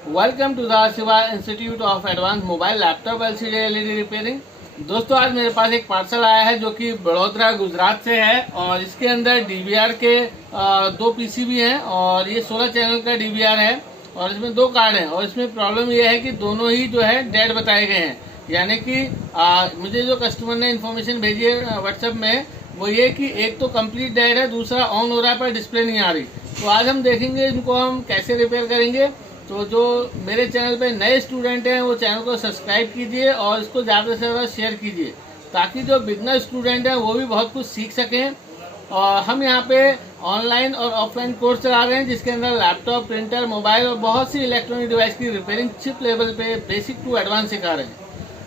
Welcome to the Shiva institute of advance mobile laptop LCD LED repairing. दोस्तों, आज मेरे पास एक पार्सल आया है जो कि बड़ौदा गुजरात से है और इसके अंदर डीवीआर के दो पीसीबी हैं और ये 16 चैनल का डीवीआर है और इसमें दो कार्ड हैं। और इसमें प्रॉब्लम ये है कि दोनों ही जो है डेड बताए गए हैं, यानी कि मुझे जो कस्टमर ने इन्फॉर्मेशन भेजी है व्हाट्सएप में वो ये कि एक तो कंप्लीट डेड है, दूसरा ऑन हो रहा है पर डिस्प्ले नहीं आ रही। तो आज हम देखेंगे इनको हम कैसे रिपेयर करेंगे। तो जो मेरे चैनल पे नए स्टूडेंट हैं वो चैनल को सब्सक्राइब कीजिए और इसको ज़्यादा से ज़्यादा शेयर कीजिए ताकि जो बिगनर स्टूडेंट हैं वो भी बहुत कुछ सीख सकें। और हम यहाँ पे ऑनलाइन और ऑफलाइन कोर्स चला रहे हैं जिसके अंदर लैपटॉप, प्रिंटर, मोबाइल और बहुत सी इलेक्ट्रॉनिक डिवाइस की रिपेयरिंग चिप लेवल पे बेसिक टू एडवांस सिखा रहे हैं।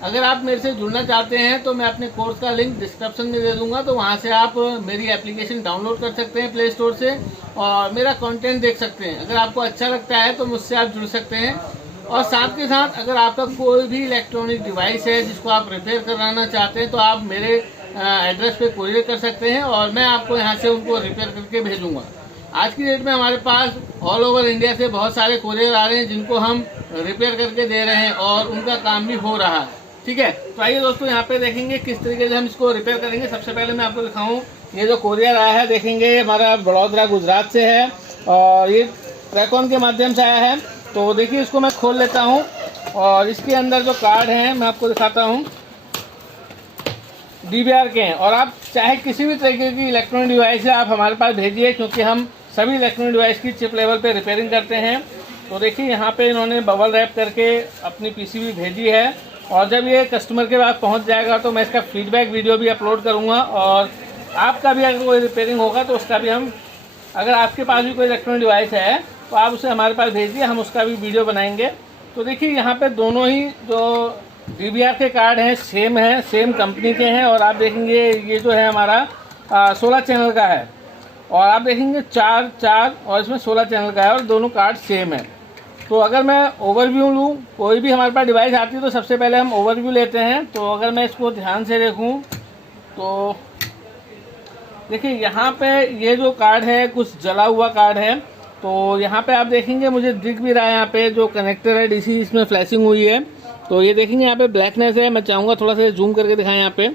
अगर आप मेरे से जुड़ना चाहते हैं तो मैं अपने कोर्स का लिंक डिस्क्रिप्शन में दे दूंगा, तो वहाँ से आप मेरी एप्लीकेशन डाउनलोड कर सकते हैं प्ले स्टोर से और मेरा कंटेंट देख सकते हैं। अगर आपको अच्छा लगता है तो मुझसे आप जुड़ सकते हैं। और साथ के साथ अगर आपका कोई भी इलेक्ट्रॉनिक डिवाइस है जिसको आप रिपेयर कराना चाहते हैं तो आप मेरे एड्रेस पे कोरियर कर सकते हैं और मैं आपको यहाँ से उनको रिपेयर करके भेजूँगा। आज की डेट में हमारे पास ऑल ओवर इंडिया से बहुत सारे कोरियर आ रहे हैं जिनको हम रिपेयर करके दे रहे हैं और उनका काम भी हो रहा है। ठीक है, तो आइए दोस्तों यहाँ पे देखेंगे किस तरीके से हम इसको रिपेयर करेंगे। सबसे पहले मैं आपको दिखाऊं, ये जो कोरियर आया है देखेंगे हमारा बड़ौदा गुजरात से है और ये ट्रैकॉन के माध्यम से आया है। तो देखिए इसको मैं खोल लेता हूँ और इसके अंदर जो कार्ड हैं मैं आपको दिखाता हूँ, डीवीआर के हैं। और आप चाहे किसी भी तरीके की इलेक्ट्रॉनिक डिवाइस है आप हमारे पास भेजिए, क्योंकि हम सभी इलेक्ट्रॉनिक डिवाइस की चिप लेवल पे रिपेयरिंग करते हैं। तो देखिए यहाँ पे इन्होंने बबल रैप करके अपनी पीसीबी भेजी है और जब ये कस्टमर के पास पहुंच जाएगा तो मैं इसका फीडबैक वीडियो भी अपलोड करूंगा और आपका भी अगर कोई रिपेयरिंग होगा तो उसका भी हम, अगर आपके पास भी कोई इलेक्ट्रॉनिक डिवाइस है तो आप उसे हमारे पास भेजिए, हम उसका भी वीडियो बनाएंगे। तो देखिए यहाँ पे दोनों ही जो डीवीआर के कार्ड हैं सेम है, सेम कंपनी के हैं। और आप देखेंगे ये जो है हमारा 16 चैनल का है और आप देखेंगे 4 और इसमें 16 चैनल का है और दोनों कार्ड सेम है। तो अगर मैं ओवरव्यू लूँ, कोई भी हमारे पास डिवाइस आती है तो सबसे पहले हम ओवरव्यू लेते हैं। तो अगर मैं इसको ध्यान से देखूँ तो देखिए यहाँ पे ये जो कार्ड है कुछ जला हुआ कार्ड है। तो यहाँ पे आप देखेंगे मुझे दिख भी रहा है यहाँ पे जो कनेक्टर है डीसी, इसमें फ्लैशिंग हुई है। तो ये देखेंगे यहाँ पे ब्लैकनेस है, मैं चाहूँगा थोड़ा सा जूम करके दिखाएं यहाँ पे,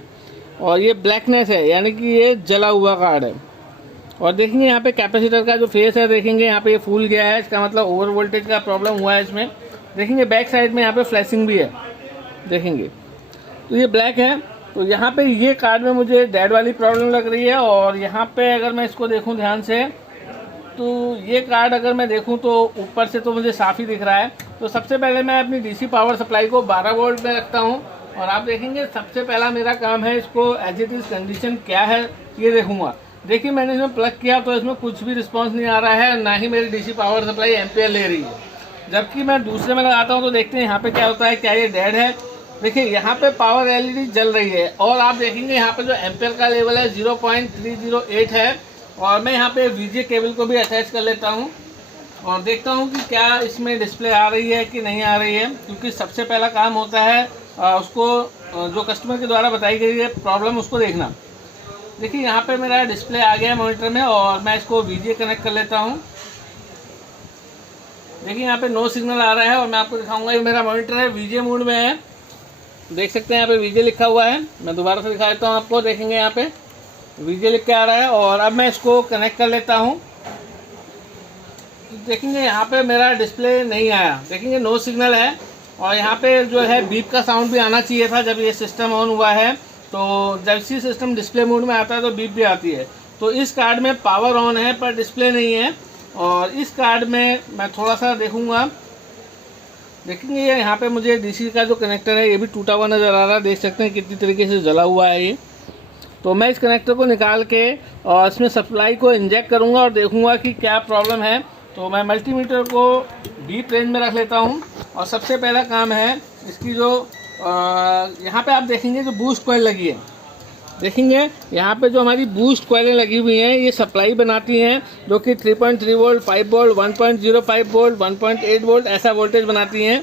और ये ब्लैकनेस है यानी कि ये जला हुआ कार्ड है। और देखेंगे यहाँ पे कैपेसिटर का जो फेस है देखेंगे यहाँ पे ये फूल गया है, इसका मतलब ओवर वोल्टेज का प्रॉब्लम हुआ है इसमें। देखेंगे बैक साइड में यहाँ पे फ्लैशिंग भी है, देखेंगे तो ये ब्लैक है। तो यहाँ पे ये कार्ड में मुझे डेड वाली प्रॉब्लम लग रही है। और यहाँ पे अगर मैं इसको देखूँ ध्यान से तो ये कार्ड अगर मैं देखूँ तो ऊपर से तो मुझे साफ ही दिख रहा है। तो सबसे पहले मैं अपनी डीसी पावर सप्लाई को 12 वोल्ट में रखता हूँ और आप देखेंगे सबसे पहला मेरा काम है इसको एज इट इज कंडीशन क्या है ये देखूँगा। देखिए मैंने इसमें प्लग किया तो इसमें कुछ भी रिस्पांस नहीं आ रहा है, ना ही मेरी डीसी पावर सप्लाई एम्पियर ले रही है। जबकि मैं दूसरे में लगाता हूँ तो देखते हैं यहाँ पे क्या होता है, क्या ये डेड है। देखिए यहाँ पे पावर एलईडी जल रही है और आप देखेंगे यहाँ पे जो एम्पियर का लेवल है 0.308 है। और मैं यहाँ पे वीजे केबल को भी अटैच कर लेता हूँ और देखता हूँ कि क्या इसमें डिस्प्ले आ रही है कि नहीं आ रही है, क्योंकि सबसे पहला काम होता है उसको जो कस्टमर के द्वारा बताई गई है प्रॉब्लम उसको देखना। देखिए यहाँ पे मेरा डिस्प्ले आ गया है मॉनिटर में और मैं इसको वीजे कनेक्ट कर लेता हूँ। देखिए यहाँ पे नो सिग्नल आ रहा है और मैं आपको दिखाऊंगा, ये मेरा मॉनिटर है वीजे मोड में है, देख सकते हैं यहाँ पे वीजे लिखा हुआ है। मैं दोबारा से दिखा देता हूँ आपको, देखेंगे यहाँ पे वीजे लिख के आ रहा है। और अब मैं इसको कनेक्ट कर लेता हूँ, देखेंगे यहाँ पे मेरा डिस्प्ले नहीं आया, देखेंगे नो सिग्नल है। और यहाँ पे जो है बीप का साउंड भी आना चाहिए था जब ये सिस्टम ऑन हुआ है। तो जब सी सिस्टम डिस्प्ले मोड में आता है तो बीप भी आती है। तो इस कार्ड में पावर ऑन है पर डिस्प्ले नहीं है। और इस कार्ड में मैं थोड़ा सा देखूंगा, देखेंगे ये यहाँ पे मुझे डीसी का जो कनेक्टर है ये भी टूटा हुआ नज़र आ रहा है, देख सकते हैं कितनी तरीके से जला हुआ है ये। तो मैं इस कनेक्टर को निकाल के और इसमें सप्लाई को इंजेक्ट करूँगा और देखूँगा कि क्या प्रॉब्लम है। तो मैं मल्टीमीटर को डीप रेंज में रख लेता हूँ और सबसे पहला काम है इसकी जो यहाँ पे आप देखेंगे जो बूस्ट कॉइल लगी है, देखेंगे यहाँ पे जो हमारी बूस्ट कॉइलें लगी हुई हैं ये सप्लाई बनाती हैं जो कि 3.3 वोल्ट, 5 वोल्ट, 1.05 वोल्ट, 1.8 वोल्ट ऐसा वोल्टेज बनाती हैं।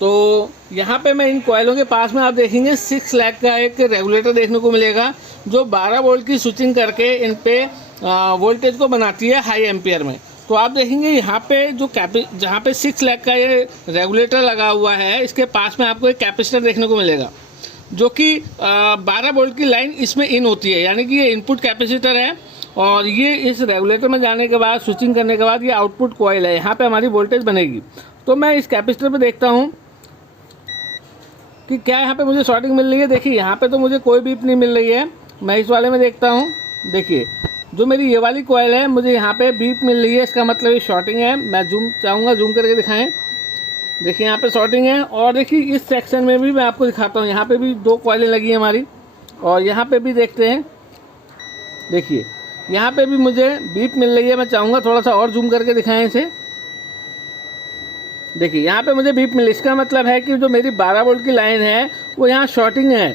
तो यहाँ पे मैं इन कॉइलों के पास में आप देखेंगे 6 लैग का एक रेगुलेटर देखने को मिलेगा जो 12 वोल्ट की स्विचिंग करके इन पे वोल्टेज को बनाती है हाई एम्पियर में। तो आप देखेंगे यहाँ पे जो जहाँ पे 6 लाख का ये रेगुलेटर लगा हुआ है, इसके पास में आपको एक कैपेसिटर देखने को मिलेगा, जो कि 12 वोल्ट की लाइन इसमें इन होती है, यानी कि ये इनपुट कैपेसिटर है और ये इस रेगुलेटर में जाने के बाद स्विचिंग करने के बाद ये आउटपुट कॉइल है, यहाँ पे हमारी वोल्टेज बनेगी। तो मैं इस कैपेसिटर पे देखता हूँ कि क्या यहाँ पे मुझे शॉर्टिंग मिल रही है। देखिए यहाँ पे तो मुझे कोई बीप नहीं मिल रही है। मैं इस वाले में देखता हूँ, देखिए जो मेरी ये वाली कॉइल है मुझे यहाँ पे बीप मिल रही है, इसका मतलब ये शॉर्टिंग है। मैं चाहूँगा जूम करके दिखाएं, देखिए यहाँ पे शॉर्टिंग है। और देखिए इस सेक्शन में भी मैं आपको दिखाता हूँ, यहाँ पे भी 2 कॉइलें लगी हैं हमारी, और यहाँ पे भी देखते हैं, देखिए यहाँ पे भी मुझे बीप मिल रही है। मैं चाहूँगा थोड़ा सा और जूम करके दिखाएं इसे, देखिए यहाँ पे मुझे बीप मिल, इसका मतलब है कि जो मेरी 12 वोल्ट की लाइन है वो यहाँ शॉर्टिंग है।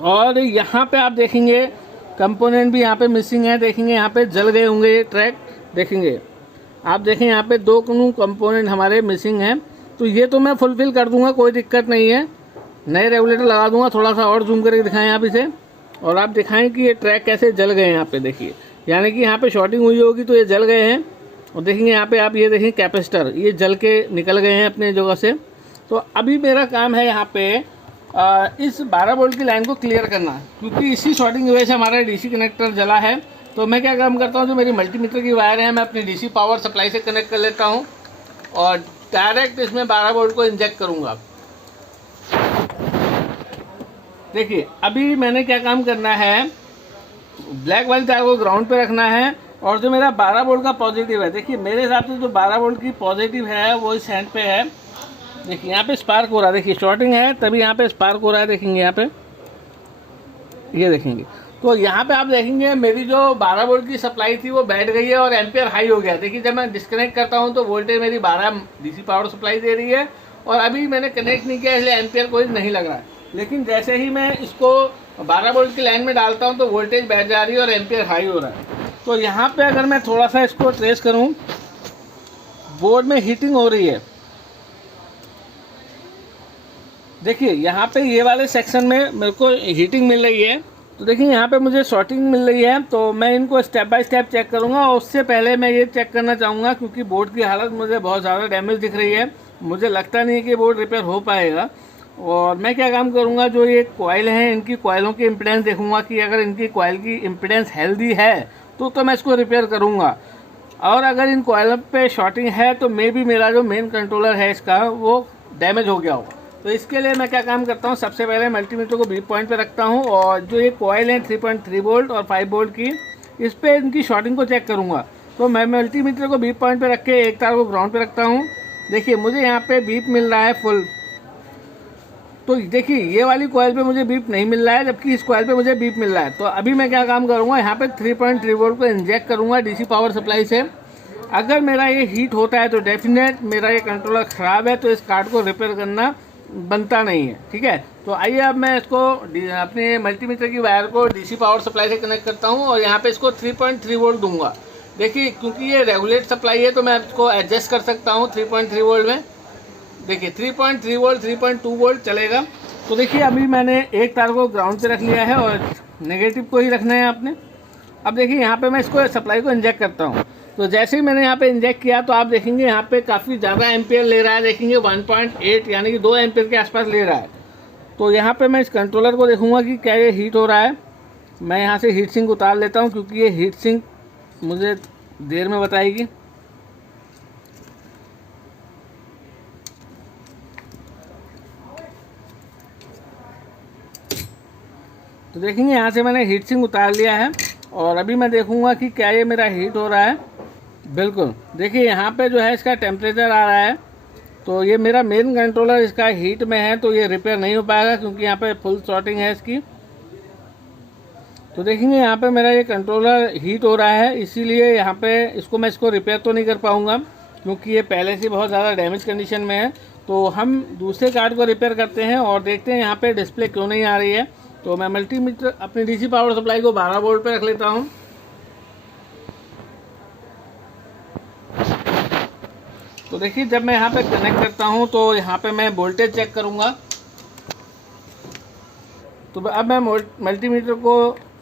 और यहाँ पे आप देखेंगे कंपोनेंट भी यहाँ पे मिसिंग है, देखेंगे यहाँ पे जल गए होंगे ये ट्रैक, देखेंगे आप देखें यहाँ पे 2 कंपोनेंट हमारे मिसिंग हैं। तो ये तो मैं फुलफिल कर दूंगा, कोई दिक्कत नहीं है, नए रेगुलेटर लगा दूंगा। थोड़ा सा और जूम करके दिखाएं आप इसे, और आप दिखाएं कि ये ट्रैक कैसे जल गए हैं। यहाँ पे देखिए, यानी कि यहाँ पे शॉर्टिंग हुई होगी तो ये जल गए हैं। और देखेंगे यहाँ पे आप ये देखें कैपेसिटर ये जल के निकल गए हैं अपने जगह से। तो अभी मेरा काम है यहाँ पे इस 12 वोल्ट की लाइन को क्लियर करना, क्योंकि इसी शॉर्टिंग की वजह से हमारा डीसी कनेक्टर जला है। तो मैं क्या काम करता हूँ, जो मेरी मल्टीमीटर की वायर है मैं अपनी डीसी पावर सप्लाई से कनेक्ट कर लेता हूँ और डायरेक्ट इसमें 12 वोल्ट को इंजेक्ट करूँगा। देखिए अभी मैंने क्या काम करना है, ब्लैक वाली तार को ग्राउंड पे रखना है और जो मेरा 12 वोल्ट का पॉजिटिव है, देखिए मेरे हिसाब से जो 12 वोल्ट की पॉजिटिव है वो इस हैंड पे है। देखिए यहाँ पे स्पार्क हो रहा है, देखिए शॉर्टिंग है तभी यहाँ पे स्पार्क हो रहा है, देखेंगे यहाँ पे, ये देखेंगे। तो यहाँ पे आप देखेंगे मेरी जो 12 वोल्ट की सप्लाई थी वो बैठ गई है और एम्पियर हाई हो गया। देखिए जब मैं डिस्कनेक्ट करता हूँ तो वोल्टेज मेरी 12 डीसी पावर सप्लाई दे रही है और अभी मैंने कनेक्ट नहीं किया इसलिए एम्पियर कोई नहीं लग रहा है। लेकिन जैसे ही मैं इसको 12 वोल्ट की लाइन में डालता हूँ तो वोल्टेज बैठ जा रही है और एम्पियर हाई हो रहा है। तो यहाँ पे अगर मैं थोड़ा सा इसको ट्रेस करूँ, बोर्ड में हीटिंग हो रही है, देखिए यहाँ पे ये वाले सेक्शन में मेरे को हीटिंग मिल रही है। तो देखिए यहाँ पे मुझे शॉर्टिंग मिल रही है। तो मैं इनको स्टेप बाय स्टेप चेक करूँगा और उससे पहले मैं ये चेक करना चाहूँगा, क्योंकि बोर्ड की हालत मुझे बहुत ज़्यादा डैमेज दिख रही है, मुझे लगता नहीं है कि बोर्ड रिपेयर हो पाएगा। और मैं क्या काम करूँगा, जो ये कॉइल हैं इनकी कॉइलों की इम्पिडेंस देखूँगा कि अगर इनकी कॉइल की इम्पिडेंस हेल्दी है तो मैं इसको रिपेयर करूँगा। और अगर इन कॉइलों पे शॉर्टिंग है तो मे भी मेरा जो मेन कंट्रोलर है इसका वो डैमेज हो गया होगा। तो इसके लिए मैं क्या काम करता हूँ, सबसे पहले मल्टीमीटर को बीप पॉइंट पे रखता हूँ और जो ये कॉइल है 3.3 वोल्ट और 5 वोल्ट की, इस पे इनकी शॉर्टिंग को चेक करूँगा। तो मैं मल्टीमीटर को बीप पॉइंट पे रख के एक तार को ग्राउंड पे रखता हूँ। देखिए मुझे यहाँ पे बीप मिल रहा है फुल। तो देखिए ये वाली कॉइल पे मुझे बीप नहीं मिल रहा है, जबकि इस कॉइल पे मुझे बीप मिल रहा है। तो अभी मैं क्या काम करूँगा, यहाँ पे 3.3 वोल्ट को इंजेक्ट करूँगा डीसी पावर सप्लाई से। अगर मेरा ये हीट होता है तो डेफिनेट मेरा ये कंट्रोलर ख़राब है, तो इस कार्ड को रिपेयर करना बनता नहीं है, ठीक है। तो आइए अब मैं इसको अपने मल्टीमीटर की वायर को डीसी पावर सप्लाई से कनेक्ट करता हूँ और यहाँ पे इसको 3.3 वोल्ट दूंगा। देखिए क्योंकि ये रेगुलेट सप्लाई है तो मैं इसको एडजस्ट कर सकता हूँ 3.3 वोल्ट में। देखिए 3.3 वोल्ट 3.2 वोल्ट चलेगा। तो देखिए अभी मैंने एक तार को ग्राउंड पे रख लिया है और नेगेटिव को ही रखना है आपने। अब देखिए यहाँ पे मैं इसको सप्लाई को इंजेक्ट करता हूँ। तो जैसे ही मैंने यहाँ पे इंजेक्ट किया तो आप देखेंगे यहाँ पे काफ़ी ज़्यादा एम्पियर ले रहा है, देखेंगे 1.8 यानी कि 2 एम्पियर के आसपास ले रहा है। तो यहाँ पे मैं इस कंट्रोलर को देखूँगा कि क्या ये हीट हो रहा है। मैं यहाँ से हीट सिंक उतार लेता हूँ क्योंकि ये हीट सिंक मुझे देर में बताएगी। तो देखेंगे यहाँ से मैंने हीट सिंक उतार लिया है और अभी मैं देखूँगा कि क्या ये मेरा हीट हो रहा है। बिल्कुल देखिए यहाँ पे जो है इसका टेम्परेचर आ रहा है। तो ये मेरा मेन कंट्रोलर इसका हीट में है तो ये रिपेयर नहीं हो पाएगा क्योंकि यहाँ पे फुल शॉर्टिंग है इसकी। तो देखेंगे यहाँ पे मेरा ये कंट्रोलर हीट हो रहा है, इसीलिए यहाँ पे मैं इसको रिपेयर तो नहीं कर पाऊँगा क्योंकि ये पहले से बहुत ज़्यादा डैमेज कंडीशन में है। तो हम दूसरे कार्ड को रिपेयर करते हैं और देखते हैं यहाँ पे डिस्प्ले क्यों नहीं आ रही है। तो मैं मल्टीमीटर अपनी डीसी पावर सप्लाई को 12 वोल्ट पे रख लेता हूँ। तो देखिए जब मैं यहाँ पे कनेक्ट करता हूँ तो यहाँ पे मैं वोल्टेज चेक करूँगा। तो अब मैं मल्टीमीटर को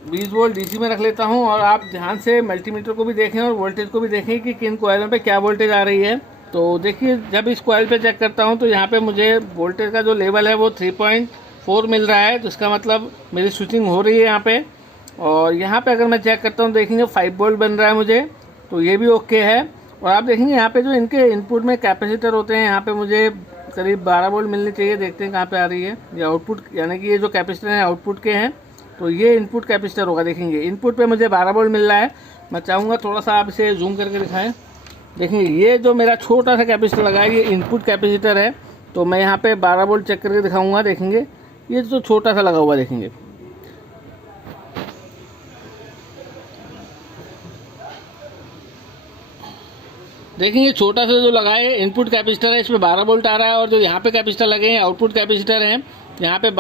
20 वोल्ट डीसी में रख लेता हूं और आप ध्यान से मल्टीमीटर को भी देखें और वोल्टेज को भी देखें कि किन कॉइलों पे क्या वोल्टेज आ रही है। तो देखिए जब इस कॉइल पे चेक करता हूं तो यहाँ पे मुझे वोल्टेज का जो लेवल है वो 3.4 मिल रहा है, तो इसका मतलब मेरी स्विचिंग हो रही है यहाँ पे। और यहाँ पे अगर मैं चेक करता हूँ देखेंगे 5 वोल्ट बन रहा है मुझे, तो ये भी ओके है। और आप देखेंगे यहाँ पे जो इनके इनपुट में कैपेसिटर होते हैं, यहाँ पे मुझे करीब 12 वोल्ट मिलनी चाहिए। देखते हैं कहाँ पे आ रही है ये आउटपुट, यानी कि ये जो कैपेसिटर हैं आउटपुट के हैं, तो ये इनपुट कैपेसिटर होगा। देखेंगे इनपुट पे मुझे 12 वोल्ट मिल रहा है। मैं चाहूँगा थोड़ा सा आप इसे जूम करके दिखाएं। देखेंगे ये जो मेरा छोटा सा कैपेसिटर लगा है ये इनपुट कैपेसिटर है, तो मैं यहाँ पे 12 वोल्ट चेक करके दिखाऊंगा। देखेंगे ये जो छोटा सा लगा हुआ, देखेंगे देखेंगे छोटा सा जो लगा है इनपुट कैपेसिटर है, इसमें 12 वोल्ट आ रहा है। और जो यहाँ पे कैपेसिटर लगे हैं आउटपुट कैपेसिटर हैं, यहाँ पे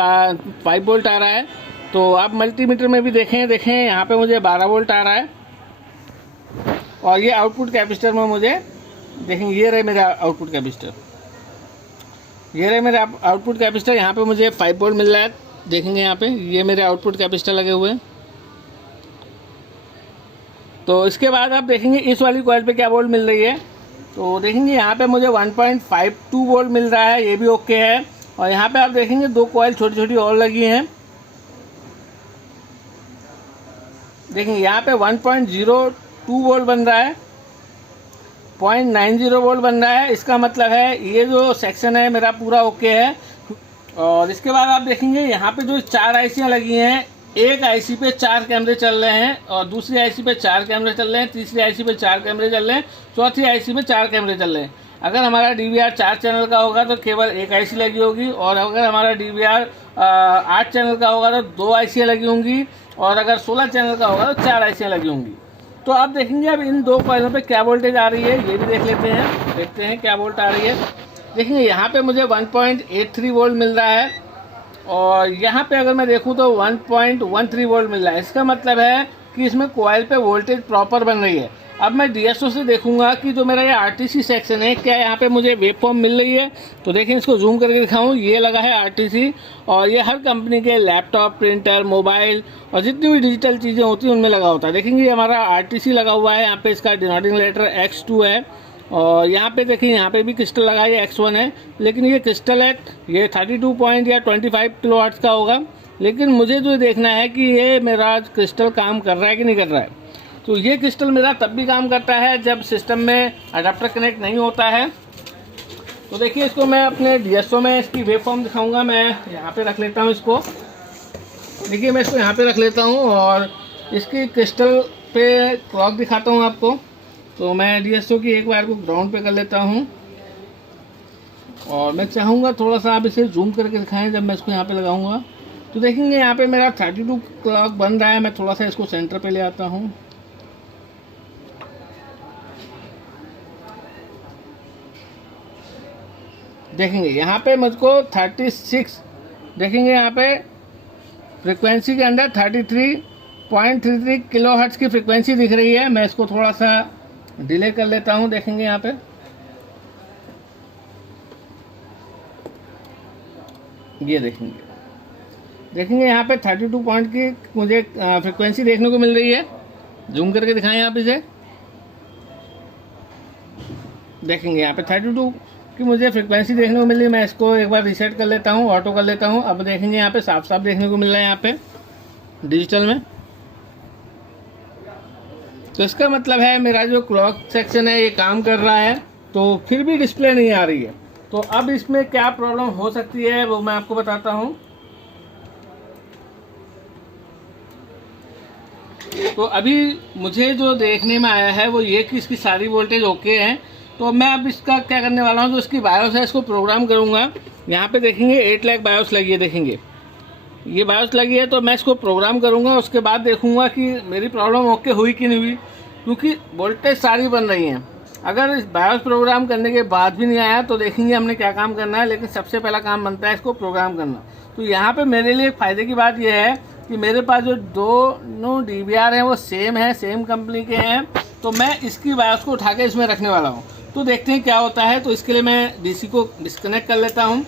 5 वोल्ट आ रहा है। तो आप मल्टीमीटर में भी देखें यहाँ पे मुझे 12 वोल्ट आ रहा है। और ये आउटपुट कैपेसिटर में मुझे देखेंगे ये रहे मेरा आउटपुट कैपेसिटर, ये रहे मेरे आउटपुट कैपेसिटर। यहाँ पे मुझे 5 वोल्ट मिल रहा है। देखेंगे यहाँ पे ये मेरे आउटपुट कैपेसिटर लगे हुए हैं। तो इसके बाद आप देखेंगे इस वाली कॉइल पे क्या वोल्ट मिल रही है। तो देखेंगे यहाँ पे मुझे 1.52 वोल्ट मिल रहा है, ये भी ओके है। और यहाँ पे आप देखेंगे 2 कॉइल छोटी छोटी और लगी हैं। देखेंगे यहाँ पे 1.02 वोल्ट बन रहा है, 0.90 वोल्ट बन रहा है। इसका मतलब है ये जो सेक्शन है मेरा पूरा ओके है। और इसके बाद आप देखेंगे यहाँ पे जो 4 आईसियाँ लगी हैं, एक आईसी पे 4 कैमरे चल रहे हैं और दूसरी आईसी पे 4 कैमरे चल रहे हैं, तीसरी आईसी पे 4 कैमरे चल रहे हैं, चौथी आईसी पे 4 कैमरे चल रहे हैं। अगर हमारा डीवीआर 4 चैनल का होगा तो केवल एक आईसी लगी होगी, और अगर हमारा डीवीआर 8 चैनल का होगा तो 2 आईसियाँ लगी होंगी, और अगर 16 चैनल का होगा तो 4 आईसियाँ लगी होंगी। तो आप देखेंगे अब इन 2 कॉइलों पे क्या वोल्टेज आ रही है, ये भी देख लेते हैं, देखते हैं क्या वोल्ट आ रही है। देखेंगे यहाँ पे मुझे 1.83 वोल्ट मिल रहा है, और यहाँ पे अगर मैं देखूँ तो 1.13 वोल्ट मिल रहा है। इसका मतलब है कि इसमें कॉइल पे वोल्टेज प्रॉपर बन रही है। अब मैं डीएसओ से देखूंगा कि जो मेरा ये आरटीसी सेक्शन है क्या यहाँ पे मुझे वेव फॉर्म मिल रही है। तो देखें इसको जूम करके दिखाऊं, ये लगा है आरटीसी, और ये हर कंपनी के लैपटॉप, प्रिंटर, मोबाइल और जितनी भी डिजिटल चीज़ें होती हैं उनमें लगा होता है। देखेंगे ये हमारा आरटीसी लगा हुआ है, यहाँ पे इसका डिनोटिंग लेटर X2 है, और यहाँ पे देखिए यहाँ पे भी क्रिस्टल लगा है, X1 है, लेकिन ये क्रिस्टल है, ये 32 पॉइंट या 25 किलोवाट्स का होगा। लेकिन मुझे जो देखना है कि ये मेरा क्रिस्टल काम कर रहा है कि नहीं कर रहा है। तो ये क्रिस्टल मेरा तब भी काम करता है जब सिस्टम में अडाप्टर कनेक्ट नहीं होता है। तो देखिए इसको मैं अपने डीएसओ में इसकी वेव फॉर्म दिखाऊंगा। मैं यहाँ पे रख लेता हूँ इसको, देखिए मैं इसको यहाँ पे रख लेता हूँ और इसकी क्रिस्टल पे क्लॉक दिखाता हूँ आपको। तो मैं डीएसओ की एक वायर को ग्राउंड पे कर लेता हूँ, और मैं चाहूँगा थोड़ा सा आप इसे जूम करके दिखाएं जब मैं इसको यहाँ पे लगाऊंगा। तो देखेंगे यहाँ पे मेरा 32 क्लॉक बन रहा है। मैं थोड़ा सा इसको सेंटर पे ले आता हूँ। देखेंगे यहाँ पे मुझको 36, देखेंगे यहाँ पे फ्रिक्वेंसी के अंदर 33.33 किलोहर्ट्ज़ की फ्रिक्वेंसी दिख रही है। मैं इसको थोड़ा सा डिले कर लेता हूँ। देखेंगे यहाँ पे ये देखेंगे यहाँ पे 32 पॉइंट की मुझे फ्रिक्वेंसी देखने को मिल रही है। जूम करके दिखाएं आप इसे, देखेंगे यहाँ पे 32 की मुझे फ्रिक्वेंसी देखने को मिल रही है। मैं इसको एक बार रीसेट कर लेता हूँ, ऑटो कर लेता हूँ। अब देखेंगे यहाँ पे साफ साफ देखने को मिल रहा है यहाँ पे डिजिटल में। तो इसका मतलब है मेरा जो क्लॉक सेक्शन है ये काम कर रहा है, तो फिर भी डिस्प्ले नहीं आ रही है। तो अब इसमें क्या प्रॉब्लम हो सकती है वो मैं आपको बताता हूँ। तो अभी मुझे जो देखने में आया है वो ये कि इसकी सारी वोल्टेज ओके हैं। तो मैं अब इसका क्या करने वाला हूँ, जो इसकी बायोस है इसको प्रोग्राम करूँगा। यहाँ पे देखेंगे 8 लाख बायोस लगी है, देखेंगे ये बायोस लगी है। तो मैं इसको प्रोग्राम करूँगा, उसके बाद देखूँगा कि मेरी प्रॉब्लम ओके हुई कि नहीं हुई, क्योंकि वोल्टेज सारी बन रही हैं। अगर इस बायोस प्रोग्राम करने के बाद भी नहीं आया तो देखेंगे हमने क्या काम करना है। लेकिन सबसे पहला काम बनता है इसको प्रोग्राम करना। तो यहाँ पे मेरे लिए एक फ़ायदे की बात यह है कि मेरे पास जो दोनों DVR हैं वो सेम है, सेम कंपनी के हैं। तो मैं इसकी बायोस को उठा के इसमें रखने वाला हूँ। तो देखते हैं क्या होता है। तो इसके लिए मैं DC को डिस्कनेक्ट कर लेता हूँ।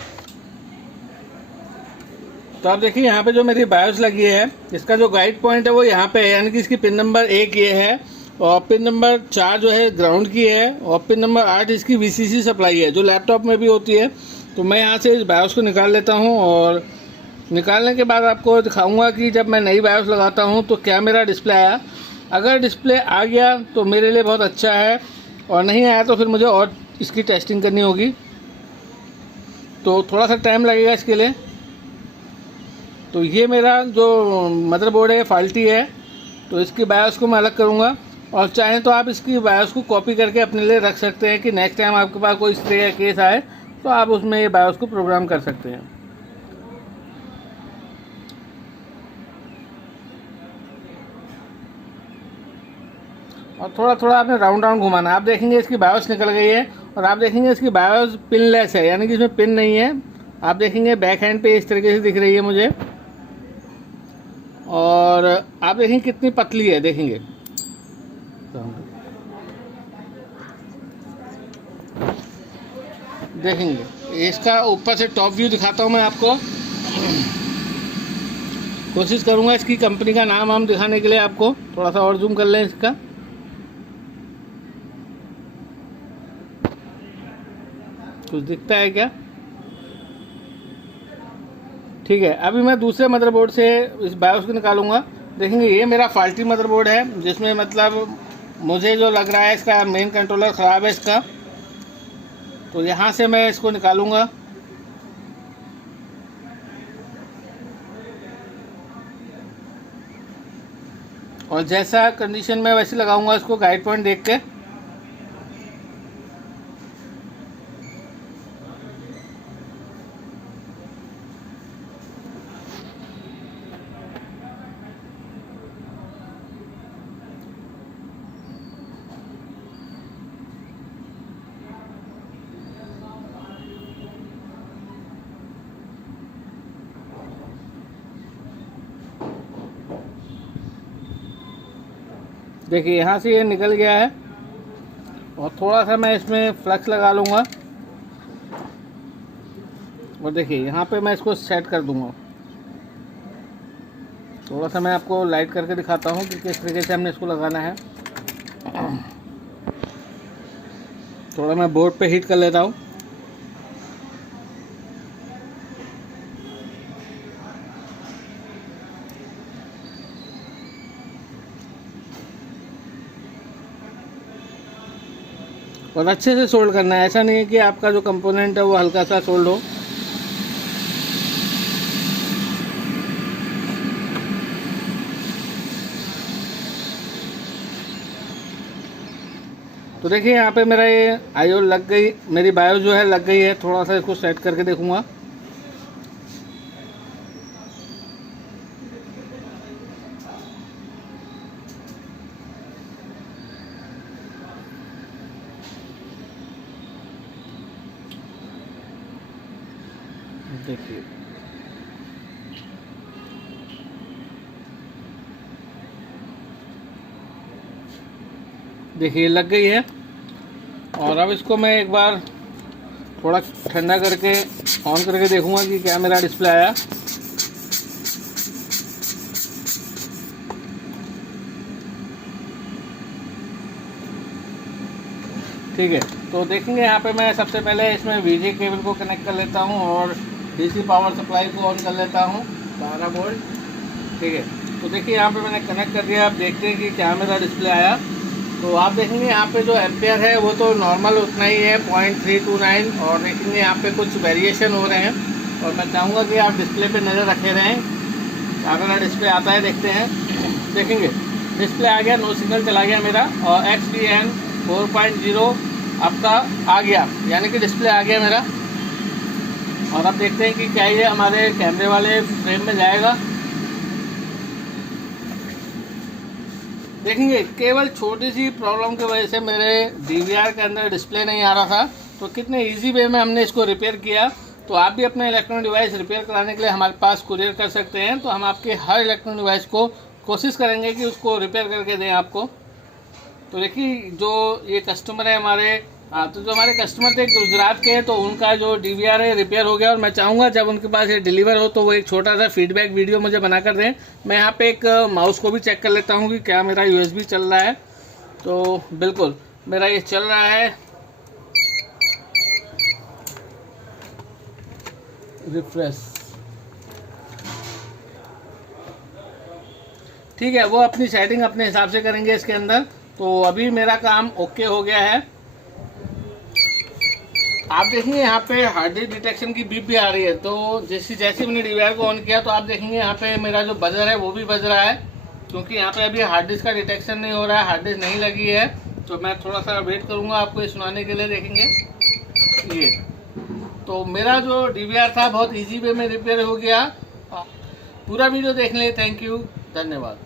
तो आप देखिए यहाँ पे जो मेरी बायोस लगी है, इसका जो गाइड पॉइंट है वो यहाँ पे है, यानी कि इसकी पिन नंबर 1 ये है और पिन नंबर 4 जो है ग्राउंड की है और पिन नंबर 8 इसकी VCC सप्लाई है जो लैपटॉप में भी होती है। तो मैं यहाँ से इस बायोस को निकाल लेता हूँ और निकालने के बाद आपको दिखाऊंगा कि जब मैं नई बायोस लगाता हूँ तो क्या मेरा डिस्प्ले आया। अगर डिस्प्ले आ गया तो मेरे लिए बहुत अच्छा है और नहीं आया तो फिर मुझे और इसकी टेस्टिंग करनी होगी, तो थोड़ा सा टाइम लगेगा इसके लिए। तो ये मेरा जो मदरबोर्ड है फाल्टी है, तो इसकी बायोस को मैं अलग करूँगा और चाहें तो आप इसकी बायोस को कॉपी करके अपने लिए रख सकते हैं कि नेक्स्ट टाइम आपके पास कोई इस तरह का केस आए तो आप उसमें ये बायोस को प्रोग्राम कर सकते हैं। और थोड़ा थोड़ा आपने राउंड राउंड घुमाना, आप देखेंगे इसकी बायोस निकल गई है और आप देखेंगे इसकी बायोस पिनलेस है, यानी कि इसमें पिन नहीं है। आप देखेंगे बैक हैंड पे इस तरीके से दिख रही है मुझे, और आप देखेंगे कितनी पतली है, देखेंगे देखेंगे। इसका ऊपर से टॉप व्यू दिखाता हूँ मैं आपको, कोशिश करूँगा इसकी कंपनी का नाम हम दिखाने के लिए। आपको थोड़ा सा और जूम कर लें इसका, कुछ दिखता है क्या? ठीक है, अभी मैं दूसरे मदरबोर्ड से इस बायोस को निकालूंगा। देखेंगे ये मेरा फाल्टी मदरबोर्ड है, जिसमें मतलब मुझे जो लग रहा है इसका मेन कंट्रोलर ख़राब है इसका। तो यहाँ से मैं इसको निकालूंगा और जैसा कंडीशन में वैसे लगाऊंगा इसको गाइड पॉइंट देख के। देखिए यहाँ से ये निकल गया है और थोड़ा सा मैं इसमें फ्लक्स लगा लूँगा और देखिए यहाँ पे मैं इसको सेट कर दूँगा। थोड़ा सा मैं आपको लाइट करके दिखाता हूँ कि किस तरीके से हमने इसको लगाना है। थोड़ा मैं बोर्ड पे हीट कर लेता हूँ। और अच्छे से सोल्ड करना है, ऐसा नहीं है कि आपका जो कंपोनेंट है वो हल्का सा सोल्ड हो। तो देखिए यहाँ पे मेरा ये आईओ लग गई, मेरी बायोस जो है लग गई है। थोड़ा सा इसको सेट करके देखूँगा। देखिए देखिए लग गई है। और अब इसको मैं एक बार थोड़ा ठंडा करके ऑन करके देखूंगा कि क्या मेरा डिस्प्ले आया। ठीक है, तो देखेंगे यहाँ पे मैं सबसे पहले इसमें VGA केबल को कनेक्ट कर लेता हूँ और DC पावर सप्लाई को ऑन कर लेता हूँ 12 वोल्ट। ठीक है, तो देखिए यहाँ पे मैंने कनेक्ट कर दिया। आप देखते हैं कि क्या मेरा डिस्प्ले आया। तो आप देखेंगे यहाँ पे जो एम्पेयर है वो तो नॉर्मल उतना ही है 0.329, और देखेंगे यहाँ पे कुछ वेरिएशन हो रहे हैं। और मैं चाहूँगा कि आप डिस्प्ले पे नज़र रखे रहें। क्या मेरा डिस्प्ले आता है, देखते हैं। देखेंगे डिस्प्ले आ गया, नो सिग्नल चला गया मेरा, और XDN 4.0 आपका आ गया, यानी कि डिस्प्ले आ गया मेरा। और आप देखते हैं कि क्या ये हमारे कैमरे वाले फ्रेम में जाएगा। देखेंगे केवल छोटी सी प्रॉब्लम की वजह से मेरे DVR के अंदर डिस्प्ले नहीं आ रहा था, तो कितने इजी वे में हमने इसको रिपेयर किया। तो आप भी अपने इलेक्ट्रॉनिक डिवाइस रिपेयर कराने के लिए हमारे पास कुरियर कर सकते हैं। तो हम आपके हर इलेक्ट्रॉनिक डिवाइस को कोशिश करेंगे कि उसको रिपेयर करके दें आपको। तो देखिए जो ये कस्टमर है हमारे हाँ, तो जो हमारे कस्टमर थे गुजरात के, तो उनका जो DVR है रिपेयर हो गया, और मैं चाहूँगा जब उनके पास ये डिलीवर हो तो वो एक छोटा सा फीडबैक वीडियो मुझे बना कर दें। मैं यहाँ पे एक माउस को भी चेक कर लेता हूँ कि क्या मेरा USB चल रहा है। तो बिल्कुल मेरा ये चल रहा है, रिफ्रेश। ठीक है, वो अपनी सेटिंग अपने हिसाब से करेंगे इसके अंदर। तो अभी मेरा काम ओके हो गया है। आप देखेंगे यहाँ पे हार्ड डिस्क डिटेक्शन की बीप भी आ रही है। तो जैसे मैंने DVR को ऑन किया तो आप देखेंगे यहाँ पे मेरा जो बजर है वो भी बज रहा है, क्योंकि यहाँ पे अभी हार्ड डिस्क का डिटेक्शन नहीं हो रहा है, हार्ड डिस्क नहीं लगी है। तो मैं थोड़ा सा वेट करूँगा आपको ये सुनाने के लिए। देखेंगे ये, तो मेरा जो DVR था बहुत ईजी वे में रिपेयर हो गया। पूरा वीडियो देखने के लिए थैंक यू, धन्यवाद।